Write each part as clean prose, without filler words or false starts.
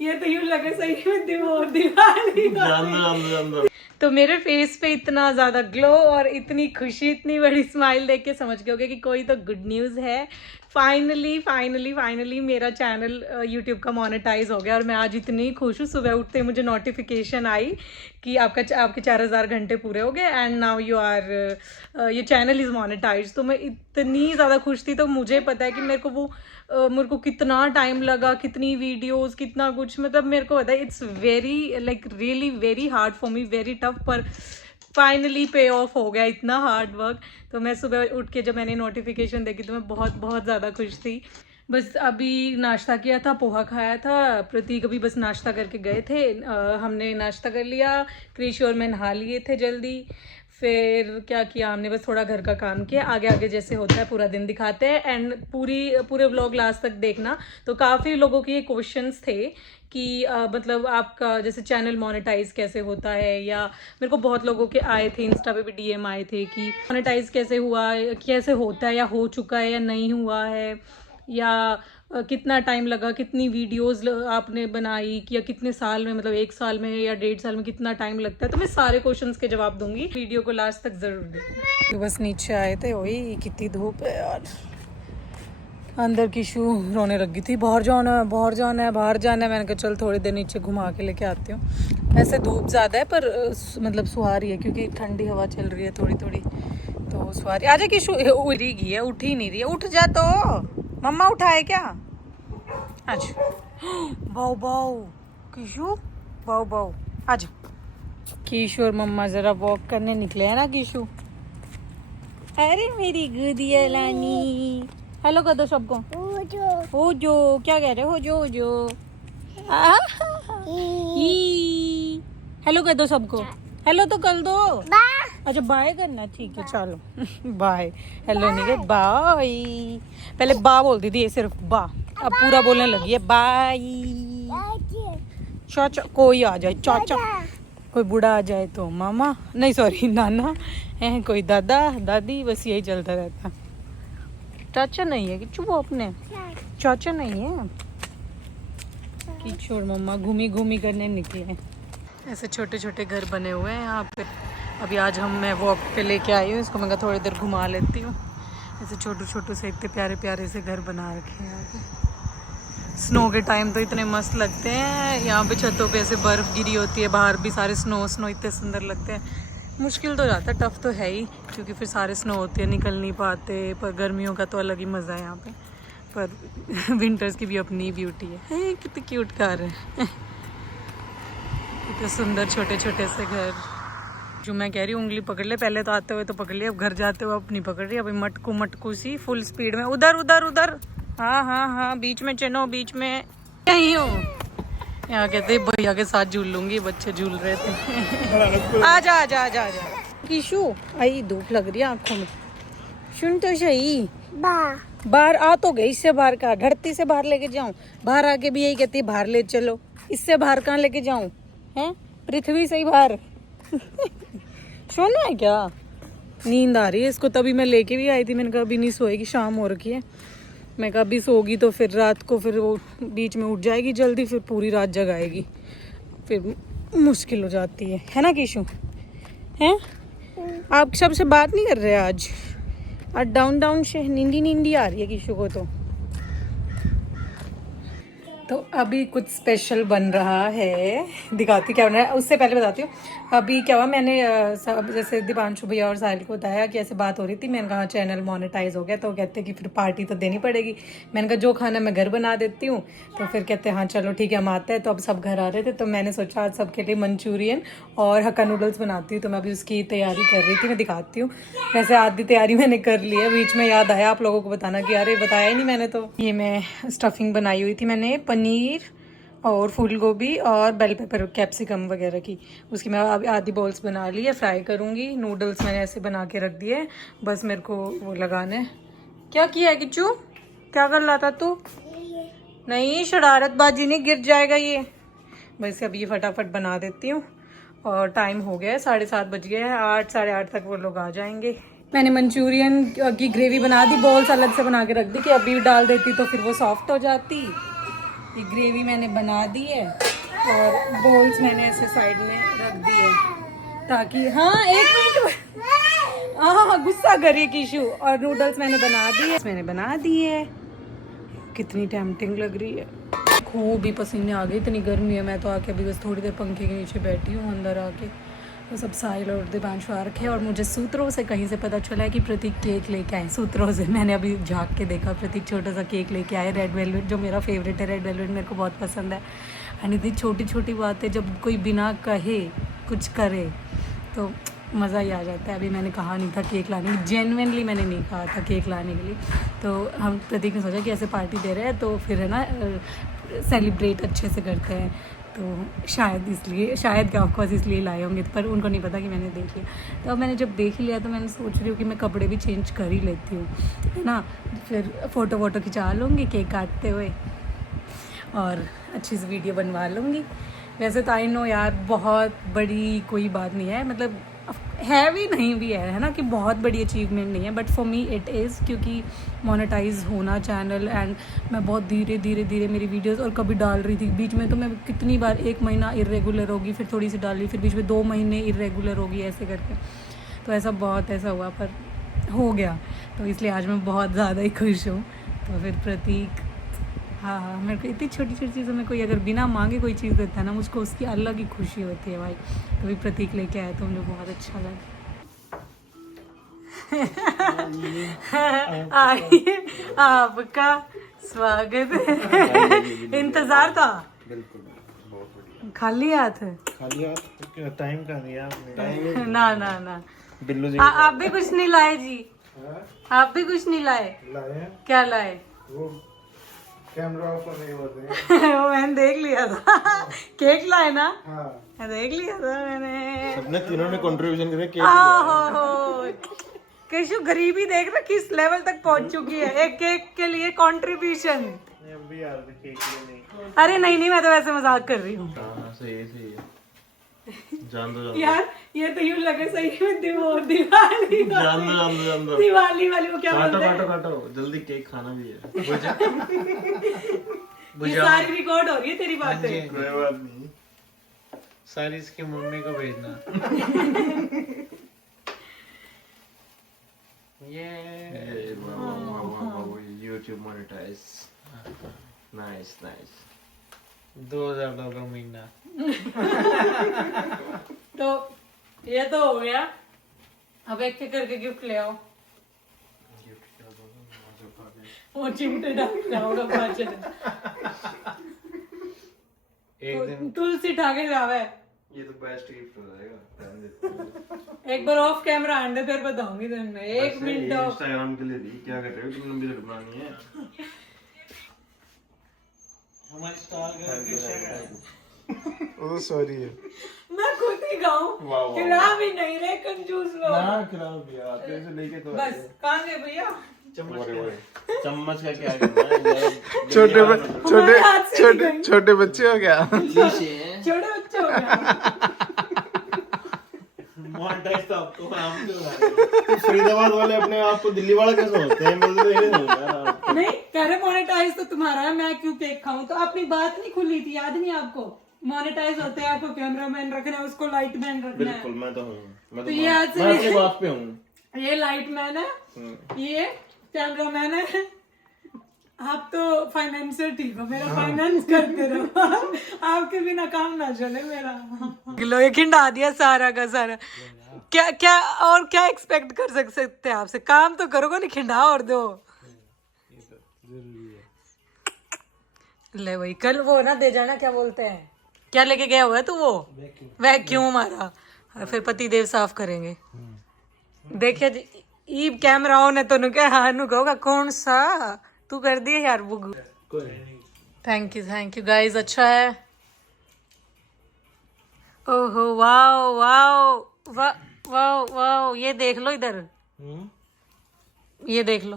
ये तो यूं लगे सही में दिवाली। तो मेरे फेस पे इतना ज्यादा ग्लो और इतनी खुशी, इतनी बड़ी स्माइल देख के समझ गए होगे कि कोई तो गुड न्यूज है। फाइनली मेरा चैनल यूट्यूब का मोनेटाइज हो गया और मैं आज इतनी खुश हूँ। सुबह उठते मुझे नोटिफिकेशन आई कि आपके 4000 घंटे पूरे हो गए एंड नाउ यू आर ये चैनल इज़ मोनेटाइज। तो मैं इतनी ज़्यादा खुश थी। तो मुझे पता है कि मेरे को कितना टाइम लगा, कितनी वीडियोस, कितना कुछ, मतलब मेरे को पता है it's very like really very hard for me, very tough, पर फाइनली पे ऑफ हो गया इतना हार्ड वर्क। तो मैं सुबह उठ के जब मैंने नोटिफिकेशन देखी तो मैं बहुत ज़्यादा खुश थी। बस अभी नाश्ता किया था, पोहा खाया था, प्रतीक अभी बस नाश्ता करके गए थे। हमने नाश्ता कर लिया, क्रिश और मैं नहा लिए थे जल्दी। फिर क्या किया हमने, बस थोड़ा घर का काम किया। आगे आगे जैसे होता है पूरा दिन दिखाते हैं एंड पूरे व्लॉग लास्ट तक देखना। तो काफ़ी लोगों के ये क्वेश्चंस थे कि मतलब आपका जैसे चैनल मोनेटाइज कैसे होता है, या मेरे को बहुत लोगों के आए थे, इंस्टा पे भी डीएम आए थे कि मोनेटाइज कैसे हुआ, कैसे होता है, या हो चुका है या नहीं हुआ है, या कितना टाइम लगा, कितनी वीडियोस आपने बनाई, या कितने साल में, मतलब 1 साल में या 1.5 साल में कितना टाइम लगता है। तो मैं सारे क्वेश्चंस के जवाब दूंगी, वीडियो को लास्ट तक जरूर देखना। तो बस नीचे आए थे, वही कितनी धूप है यार। अंदर की शू रोने लग गई थी, बाहर जाना है। मैंने कहा चल थोड़ी देर नीचे घुमा के लेके आती हूँ। वैसे धूप ज़्यादा है पर मतलब सुहा रही है क्योंकि ठंडी हवा चल रही है थोड़ी थोड़ी, तो सुहा रही है। आजा किशु, उड़ ही गई है, उठ ही नहीं रही है। उठ जा तो, मम्मा उठाए क्या? अच्छा बाऊ किशु, बाऊ आजा। किशु और मम्मा जरा वॉक करने निकले हैं ना किशु। अरे मेरी गुदिया लानी, हेलो कर दो सबको। हो जो क्या कह रहे हो, जो हेलो कर दो सबको, हेलो तो कर दो। अच्छा बाय करना, ठीक है चलो बाय। हेलो नहीं गए, बाय। पहले बा बोलती थी ये सिर्फ बा, अब पूरा बोलने लगी है बाय। चाचा कोई आ जाए, चाचा कोई बूढ़ा आ जाए तो मामा, नहीं सॉरी नाना है, कोई दादा दादी, बस यही चलता रहता। चाचा नहीं है कि चुप अपने, चाचा नहीं है। किशोर मम्मा घूमी करने निकले हैं। ऐसे छोटे छोटे घर बने हुए हैं यहाँ पे। अभी आज मैं वॉक पे लेके आई हूँ इसको, मैं कहा थोड़ी देर घुमा लेती हूँ। ऐसे छोटे से इतने प्यारे से घर बना रखे हैं यहाँ पे। स्नो के टाइम तो इतने मस्त लगते हैं यहाँ पे, छतों पे ऐसे बर्फ़ गिरी होती है, बाहर भी सारे स्नो इतने सुंदर लगते हैं। मुश्किल तो जाता है, टफ तो है ही, क्योंकि फिर सारे स्नो होते हैं, निकल नहीं पाते। पर गर्मियों का तो अलग ही मज़ा है यहाँ पे, पर विंटर्स की भी अपनी ब्यूटी है। कितने क्यूट कार है इतने सुंदर छोटे से घर। जो मैं कह रही हूँ उंगली पकड़ ले, पहले तो आते हुए तो पकड़ लिया, अब घर जाते हुए अब नहीं पकड़ रही। अभी मटकू सी फुल स्पीड में, उधर हाँ बीच में चलो, बीच में यहीं हूँ। यहाँ कहते भैया के साथ झूल लूंगी, बच्चे झूल रहे थे। आजा किशु, आई धूप लग रही है आंखों में। सुन तो सही, बाहर आ तो गई, इससे बाहर का धरती से बाहर लेके जाऊं, बाहर आके भी यही कहती है बाहर ले चलो, इससे बाहर कहाँ लेके जाऊं, हैं पृथ्वी से ही बाहर। सोना है क्या? नींद आ रही है इसको, तभी मैं लेके भी आई थी। मैंने कहा अभी नहीं सोएगी, शाम हो रखी है। मैं कहा अभी सोगी तो फिर रात को फिर वो बीच में उठ जाएगी जल्दी, फिर पूरी रात जगाएगी, फिर मुश्किल हो जाती है ना किशु? हैं आप सबसे बात नहीं कर रहे आज डाउन से नींदी आ रही है किशु को। तो अभी कुछ स्पेशल बन रहा है, दिखाती क्या बन रहा है। उससे पहले बताती हूँ अभी क्या हुआ। मैंने जैसे दीपांशु भैया और साहिल को बताया कि ऐसे बात हो रही थी। मैंने कहा चैनल मोनेटाइज हो गया, तो कहते कि फिर पार्टी तो देनी पड़ेगी। मैंने कहा जो खाना मैं घर बना देती हूँ। तो फिर कहते हाँ चलो ठीक है हम आते हैं। तो अब सब घर आ रहे थे, तो मैंने सोचा आज सबके लिए मंचूरियन और हक्का नूडल्स बनाती हूँ। तो मैं अभी उसकी तैयारी कर रही थी, मैं दिखाती हूँ। वैसे आधी तैयारी मैंने कर ली है, बीच में याद आया आप लोगों को बताना कि अरे बताया ही नहीं मैंने। तो ये मैं स्टफिंग बनाई हुई थी, मैंने पनीर और फूल गोभी और बेल पेपर कैप्सिकम वगैरह की, उसकी मैं अभी आधी बॉल्स बना ली है, फ्राई करूँगी। नूडल्स मैंने ऐसे बना के रख दिए, बस मेरे को वो लगाना है। क्या किया है किच्चू, क्या कर रहा था तू? नहीं शरारतबाजी नहीं, गिर जाएगा ये। बस अभी ये फटाफट बना देती हूँ। और टाइम हो गया है, 7:30 बज गए हैं, 8 साढ़े 8 तक वो लोग आ जाएंगे। मैंने मंचूरियन की ग्रेवी बना दी, बॉल्स अलग से बना के रख दी कि अभी डाल देती तो फिर वो सॉफ्ट हो जाती। ये ग्रेवी मैंने बना दी है और बोल्स मैंने ऐसे साइड में रख दिए ताकि हाँ एक मिनट हाँ गुस्सा करिए किशु। और नूडल्स मैंने बना दिए। कितनी टेम्पटिंग लग रही है। खूब ही पसीने आ गए, इतनी गर्मी है। मैं तो आके अभी बस थोड़ी देर पंखे के नीचे बैठी हूँ अंदर आके। तो सब साहिल और दिपांशु आ रखे और मुझे सूत्रों से कहीं से पता चला है कि प्रतीक केक लेके आए। सूत्रों से मैंने अभी झाँक के देखा, प्रतीक छोटा सा केक लेके आए, रेड वेलवेट, जो मेरा फेवरेट है। रेड वेलवेट मेरे को बहुत पसंद है। एंड इतनी छोटी छोटी बातें जब कोई बिना कहे कुछ करे तो मज़ा ही आ जाता है। अभी मैंने कहा नहीं था केक लाने, जेन्युइनली मैंने नहीं कहा था केक लाने के लिए। तो हम प्रतीक ने सोचा कि ऐसे पार्टी दे रहे हैं तो फिर है ना सेलिब्रेट अच्छे से करते हैं। तो शायद क्या ऑफकोर्स इसलिए लाए होंगे, पर उनको नहीं पता कि मैंने देख लिया। तो अब मैंने जब देख लिया तो मैंने सोच रही हूँ कि मैं कपड़े भी चेंज कर ही लेती हूँ, है ना। फिर फ़ोटो वोटो खिंचा लूँगी केक काटते हुए और अच्छी सी वीडियो बनवा लूँगी। वैसे तो आई नो यार बहुत बड़ी कोई बात नहीं है, मतलब है भी नहीं भी है ना, कि बहुत बड़ी अचीवमेंट नहीं है, but for me it is, क्योंकि मोनेटाइज होना चैनल। एंड मैं बहुत धीरे मेरी वीडियोस और कभी डाल रही थी बीच में, तो मैं कितनी बार 1 महीना इरेगुलर होगी, फिर थोड़ी सी डाली, फिर बीच में 2 महीने इरेगुलर होगी, ऐसे करके। तो ऐसा हुआ, पर हो गया। तो इसलिए आज मैं बहुत ज़्यादा ही खुश हूँ। तो फिर प्रतीक, हाँ मेरे को इतनी छोटी छोटी चीज़ों में कोई अगर बिना मांगे कोई चीज़ देता है ना, मुझको उसकी अलग ही खुशी होती है भाई। कभी प्रतीक लेके आया तो मुझे बहुत अच्छा लगा। आइए, आपका स्वागत है। इंतजार था। बिल्कुल बहुत बढ़िया। खाली हाथ है? खाली हाथ टाइम का नहीं यार। ना बिल्लू जी आप भी कुछ नहीं लाए जी? आप भी कुछ नहीं लाए? लाए क्या लाए? वो कैमरा ऑफ नहीं होते। वो मैंने देख लिया था। केक लाए ना? हाँ मैं देख लिया था मैंने। सबने तीनों ने कंट्रीब्यूशन करे केक आहो, केशु गरीबी देख रहा किस लेवल तक पहुंच चुकी है, एक केक के लिए कंट्रीब्यूशन। भी यार केक नहीं। अरे नहीं मैं तो वैसे मजाक कर रही हूँ। हाँ सही है जान दो यार ये तो यूं लगे सही में दिवाली जान दो दिवाली वाली वो क्या बोलते हैं? काटो जल्दी केक खाना भी है। बुझा ये सारी रिकॉर्ड हो रही है तेरी बातें। कोई बात नहीं, सारी इसकी मम्मी को भेजना। ये YouTube मोनेटाइज। नाइस $2000 महीना। तो ये तो हो गया, अब एक एक करके गिफ्ट ले आओ। वो चिमटे डाल जाओगा पाँच। एक दिन तुलसी ठाके जावे। ये तो बेस्ट गिफ्ट हो जाएगा। एक बार ऑफ कैमरा आंडे फिर बताऊंगी तुम्हें। 1 मिनट इंस्टाग्राम के लिए दी, क्या कर रहे हो तुम? लंबी वीडियो बनानी है। हमारी स्टार ओह सॉरी है। मैं खुद ही गाऊं, खिला भी नहीं रहे कंजूस लोग। ना खिलाओ भैया, तेरे से लेके तो बस कहाँ गए भैया? चम्मच का क्या करना है? छोटे बच्चे हो क्या? छोटे बच्चे हो गए। मोनेटाइज तो आपको हम क्यों ला रहे फरीदाबाद वाले अपने आप को दिल्ली वाला कैसे होते हैं? मिलते ही नहीं यार। नहीं कह रहे मोनेटाइज तो तुम्हारा है, मैं क्यों केक खाऊं? तो अपनी बात नहीं खुली थी, याद नहीं आपको? मोनेटाइज होते हैं, आपको कैमरामैन रखना है, उसको लाइट मैन रखना है। बिल्कुल मैं तो हूँ, मैं तो ये आज से मैं अपनी बात पे हूँ। ये लाइट मैन है, ये कैमरामैन है। आप तो फाइनेंसर ठीक हो, मेरा फाइनेंस करते रहो। आपके बिना काम ना चले मेरा। किलो ये खिंडा दिया सारा का सारा। क्या और क्या एक्सपेक्ट कर सकते हैं आपसे? काम तो करोगे नहीं, खिंडा और दो। ले वही कल वो ना दे जाना, क्या बोलते हैं, क्या लेके गया हुआ है तू? वो वैक्यूम हमारा, फिर पतिदेव साफ करेंगे। देखिए जी, ई कैमरा ऑन है तो क्या हाँ नु कहोगा कौन सा तू कर दिए यार बुग। थैंक यू गाइस, अच्छा है। ओहो वाओ वाओ वाओ वाओ, ये देख लो इधर, ये देख लो।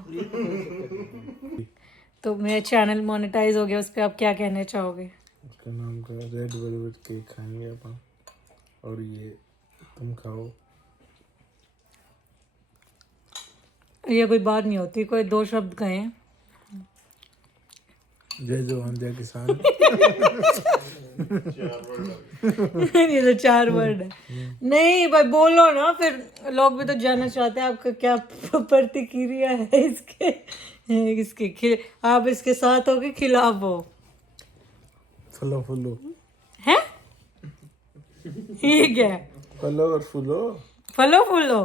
तो मेरा चैनल मोनेटाइज हो गया, उस पर आप क्या कहना चाहोगे? उसका नाम का रेड वेलवेट केक खाएंगे अपन, और ये तुम खाओ। ये कोई बात नहीं होती, कोई 2 शब्द कहें। जय जवान जय किसान। ये तो 4 वर्ड है। नहीं भाई बोलो ना, फिर लोग भी तो जानना चाहते हैं आपका क्या प्रतिक्रिया है इसके आप इसके साथ हो कि खिलाफ हो? फलो फूलो। हैं? ये क्या है? फलो और फूलो। फलो फूलो।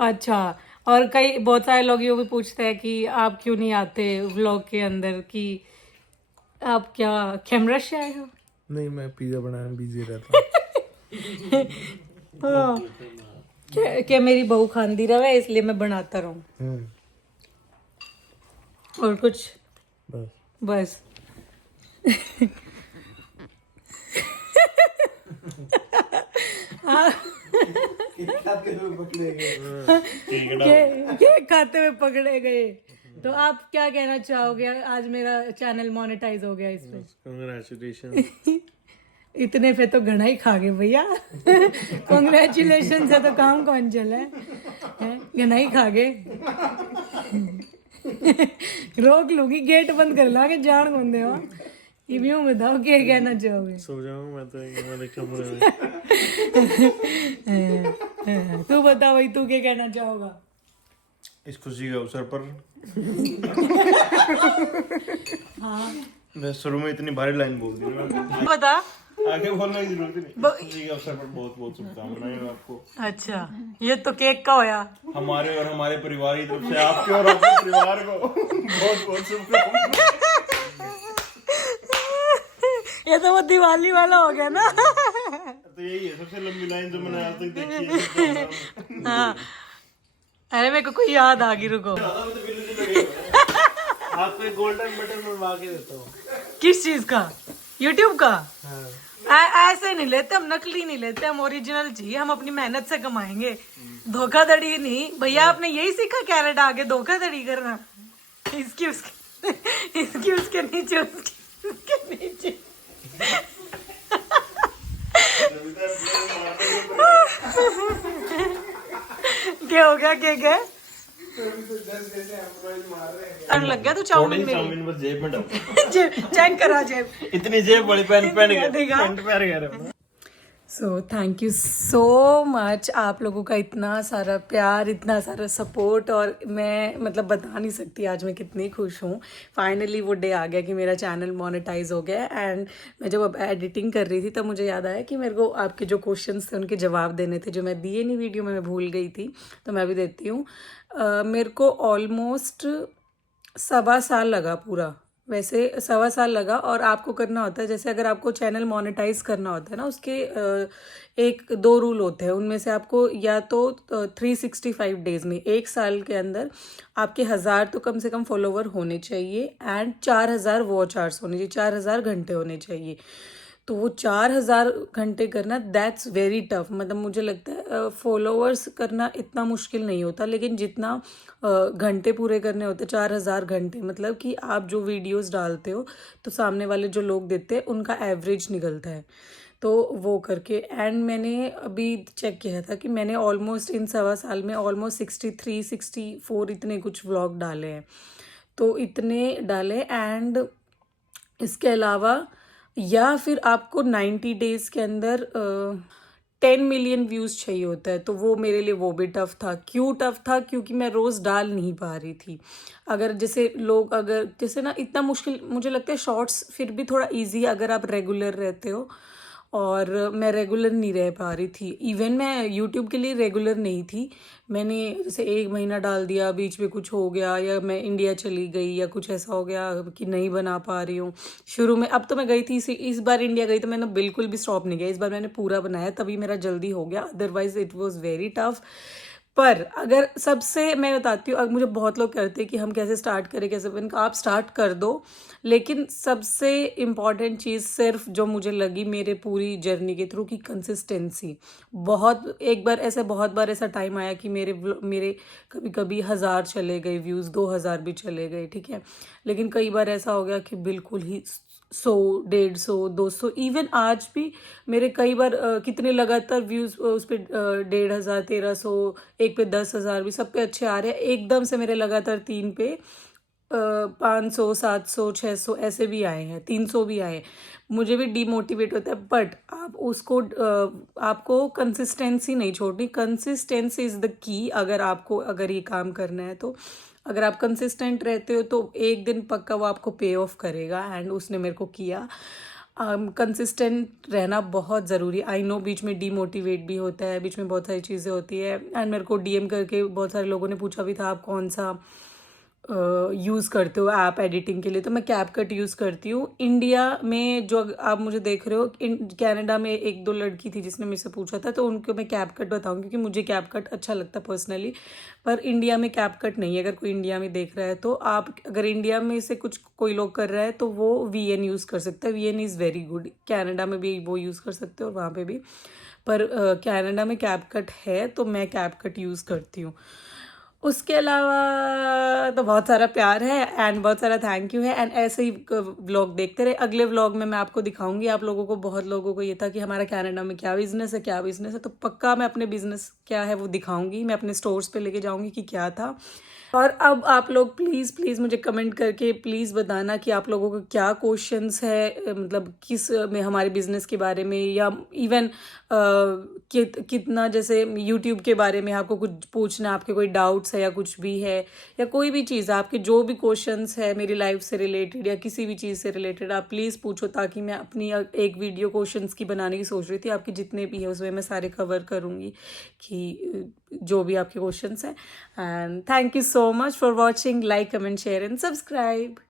अच्छा। और कई बहुत सारे लोग ये भी पूछते हैं कि आप क्यों नहीं आते व्लॉग के अंदर, कि आप क्या कैमरा से आए हो? नहीं, मैं पिज्जा बनाने में बिजी रहता हूँ। हाँ। क्या मेरी बहू खांदी रहे इसलिए मैं बनाता रहूं? और कुछ? बस केक खाते हुए पकड़े गए। तो आप क्या कहना चाहोगे? आज मेरा चैनल मोनेटाइज हो गया इस पे। कांग्रेचुलेशन। इतने पे तो घना ही खा गए भैया। कांग्रेचुलेशन से तो काम कौन चला है? घना ही खा गए। रोक लूंगी, गेट बंद कर लाके जान कौन दे हो। यूं बताओ क्या कहना चाहोगे? सो जाऊं मैं तो मेरे कमरे में। तू बता भाई, तू क्या कहना चाहोगा? इस खुशी के अवसर पर मैं शुरू में इतनी भारी लाइन बोल दी ना, बता। आगे बोलने की जरूरत ही नहीं। इस खुशी के अवसर पर बहुत बहुत शुभकामनाएं आपको। अच्छा, ये तो केक का होया। हमारे और हमारे परिवार की तरफ से आपके और आपके परिवार को बहुत बहुत शुभकामनाएं। ये तो वो दिवाली वाला हो गया ना। तो यही है सबसे लंबी लाइन जो मैंने आज तक देखी है। हाँ। अरे मेरे को कोई याद आ गई, रुको। आपको एक गोल्डन बटन बनवा के देता हूँ। किस चीज का? यूट्यूब का? ऐसे नहीं लेते हम, नकली नहीं लेते हम, ओरिजिनल चाहिए। हम अपनी मेहनत से कमाएंगे, धोखाधड़ी नहीं। भैया आपने यही सीखा कनाडा आके धोखाधड़ी करना। इसकी उसके नीचे उसके नीचे। क्या हो गया? क्या क्या लग गया? तू चाउमीन चाउमीन बस जेब में डाल। चेक करा जेब। इतनी जेब बड़ी पैंट पहन गए। So thank you so much आप लोगों का, इतना सारा प्यार, इतना सारा सपोर्ट। और मैं मतलब बता नहीं सकती आज मैं कितनी खुश हूँ। फाइनली वो डे आ गया कि मेरा चैनल मोनेटाइज हो गया। एंड मैं जब अब एडिटिंग कर रही थी तब मुझे याद आया कि मेरे को आपके जो क्वेश्चंस थे उनके जवाब देने थे, जो मैं दिए नहीं वीडियो में, मैं भूल गई थी, तो मैं भी देती हूँ। मेरे को ऑलमोस्ट 1.25 साल लगा पूरा, वैसे 1.25 साल लगा। और आपको करना होता है, जैसे अगर आपको चैनल मोनेटाइज करना होता है ना, उसके 1-2 रूल होते हैं। उनमें से आपको या तो 365 डेज में, 1 साल के अंदर आपके 1000 तो कम से कम फॉलोवर होने चाहिए एंड 4000 वॉच आवर्स होने चाहिए, 4000 घंटे होने चाहिए। तो वो 4000 घंटे करना, दैट्स वेरी टफ। मतलब मुझे लगता है फॉलोवर्स करना इतना मुश्किल नहीं होता, लेकिन जितना घंटे पूरे करने होते, 4000 घंटे, मतलब कि आप जो वीडियोस डालते हो तो सामने वाले जो लोग देते हैं उनका एवरेज निकलता है। तो वो करके एंड मैंने अभी चेक किया था कि मैंने ऑलमोस्ट इन 1.25 साल में ऑलमोस्ट 63-64 इतने कुछ व्लॉग डाले हैं। तो इतने डाले। एंड इसके अलावा या फिर आपको 90 डेज के अंदर 10 मिलियन व्यूज़ चाहिए होता है। तो वो मेरे लिए वो भी टफ़ था। क्यों टफ़ था? क्योंकि मैं रोज़ डाल नहीं पा रही थी। अगर जैसे लोग, अगर जैसे ना, इतना मुश्किल मुझे लगता है शॉर्ट्स फिर भी थोड़ा इजी अगर आप रेगुलर रहते हो, और मैं रेगुलर नहीं रह पा रही थी। इवन मैं यूट्यूब के लिए रेगुलर नहीं थी। मैंने जैसे 1 महीना डाल दिया, बीच में कुछ हो गया, या मैं इंडिया चली गई, या कुछ ऐसा हो गया कि नहीं बना पा रही हूँ शुरू में। अब तो मैं गई थी, इस बार इंडिया गई तो मैंने बिल्कुल भी स्टॉप नहीं किया। इस बार मैंने पूरा बनाया, तभी मेरा जल्दी हो गया, otherwise it was very tough. पर अगर सबसे मैं बताती हूँ, अब मुझे बहुत लोग कहते हैं कि हम कैसे स्टार्ट करें, कैसे बन, आप स्टार्ट कर दो। लेकिन सबसे इम्पॉर्टेंट चीज़ सिर्फ जो मुझे लगी मेरे पूरी जर्नी के थ्रू, की कंसिस्टेंसी। बहुत बार ऐसा टाइम आया कि मेरे कभी कभी 1000 चले गए व्यूज़, 2000 भी चले गए, ठीक है। लेकिन कई बार ऐसा हो गया कि बिल्कुल ही 100, 150, 200, इवन आज भी मेरे कई बार कितने लगातार व्यूज़ उस पर 1500, 1300, एक पे 10,000 भी, सब पे अच्छे आ रहे हैं। एकदम से मेरे लगातार 3 पे 500 700 600 ऐसे भी आए हैं, 300 भी आए हैं। मुझे भी डीमोटिवेट होता है, बट आप उसको आपको कंसिस्टेंसी नहीं छोड़नी। Consistency is the key. अगर ये काम करना है तो अगर आप कंसिस्टेंट रहते हो तो एक दिन पक्का वो आपको पे ऑफ करेगा, एंड उसने मेरे को किया। कंसिस्टेंट रहना बहुत ज़रूरी। आई नो बीच में डीमोटिवेट भी होता है, बीच में बहुत सारी चीज़ें होती है, एंड मेरे को डीएम करके बहुत सारे लोगों ने पूछा भी था आप कौन सा यूज़ करते हो ऐप एडिटिंग के लिए। तो मैं कैपकट यूज़ करती हूँ। इंडिया में जो आप मुझे देख रहे हो, कनाडा में एक दो लड़की थी जिसने मुझसे पूछा था, तो उनको मैं कैपकट बताऊँ क्योंकि मुझे कैपकट अच्छा लगता है पर्सनली। पर इंडिया में कैपकट नहीं है। अगर कोई इंडिया में देख रहा है तो आप, अगर इंडिया में से कोई लोग कर रहा है तो वो VN यूज़ कर सकता है। VN is very good. Canada में भी वो यूज़ कर सकते हो और वहाँ पे भी, पर कनाडा में कैपकट है तो मैं कैपकट यूज़ करती हूँ। उसके अलावा तो बहुत सारा प्यार है एंड बहुत सारा थैंक यू है, एंड ऐसे ही व्लॉग देखते रहे। अगले व्लॉग में मैं आपको दिखाऊंगी। आप लोगों को, बहुत लोगों को ये था कि हमारा कनाडा में क्या बिज़नेस है, तो पक्का मैं अपने बिज़नेस क्या है वो दिखाऊंगी। मैं अपने स्टोर्स पे लेके जाऊंगी कि क्या था। और अब आप लोग प्लीज़ मुझे कमेंट करके प्लीज़ बताना कि आप लोगों को क्या क्वेश्चंस है, मतलब किस में हमारे बिज़नेस के बारे में, या इवन कितना, जैसे यूट्यूब के बारे में आपको कुछ पूछना, आपके कोई डाउट्स है या कुछ भी है, या कोई भी चीज़, आपके जो भी क्वेश्चंस है मेरी लाइफ से रिलेटेड या किसी भी चीज़ से रिलेटेड, आप प्लीज़ पूछो, ताकि मैं अपनी एक वीडियो क्वेश्चंस की बनाने की सोच रही थी। आपके जितने भी है उसमें मैं सारे कवर करूँगी कि जो भी आपके क्वेश्चंस हैं। And thank you so much for watching. Like, comment, share and subscribe.